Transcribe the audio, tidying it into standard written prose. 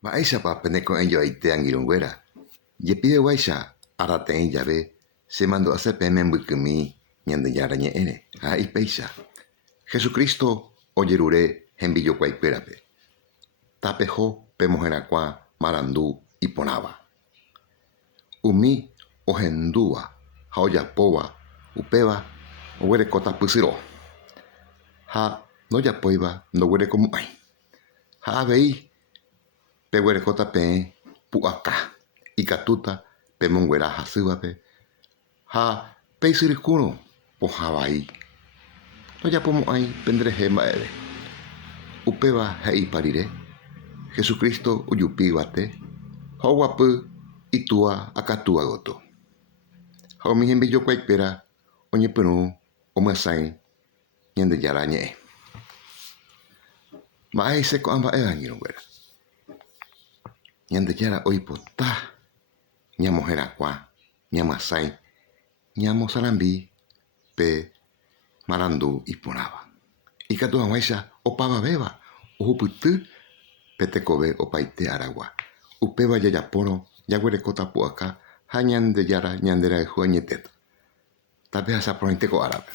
Mba'éichapa pendeko'ẽjoaite angirũnguéra. Jepiveguáicha arateĩ jave chemandu'ase pe membykymi Ñandejára ñe'ẽre ha ipéicha. Jesukristo ojerure hembijokuaikuérape. Tapeho pemohẽrakuã marandu iporãva. Umi ohendúva ha ojapóva upéva oguerekóta pysyro. Ha ndojapóiva ndoguerekomo'ãi. Ha avei peguerekóta peẽ pu'aka ikatúta pemonguera hasývape ha peisyrykúrõ pohã vai. Tojapomo'ãi penderehe mba'eve. Upéva he'ípa rire Jesukristo ojupi yvate ha oguapy itúva akatúva gotyo. Ha umi hembijokuaikuéra oñepyrũ omyasãi Ñandejára ñe'ẽ. Mba'éicha ko'ã mba'éva angirũnguéra. Ñandejára oipota ñamohẽrakuã, ñamyasãi, ñamosarambi pe marandu iporãva. Ikatu hag̃uáicha opavavéva ohupyty pe tekove opaite aragua. Upéva jajapórõ jaguerekóta pu'aka ha Ñandejára ñanderayhu añetéta. Tape hasaporãite ko árape.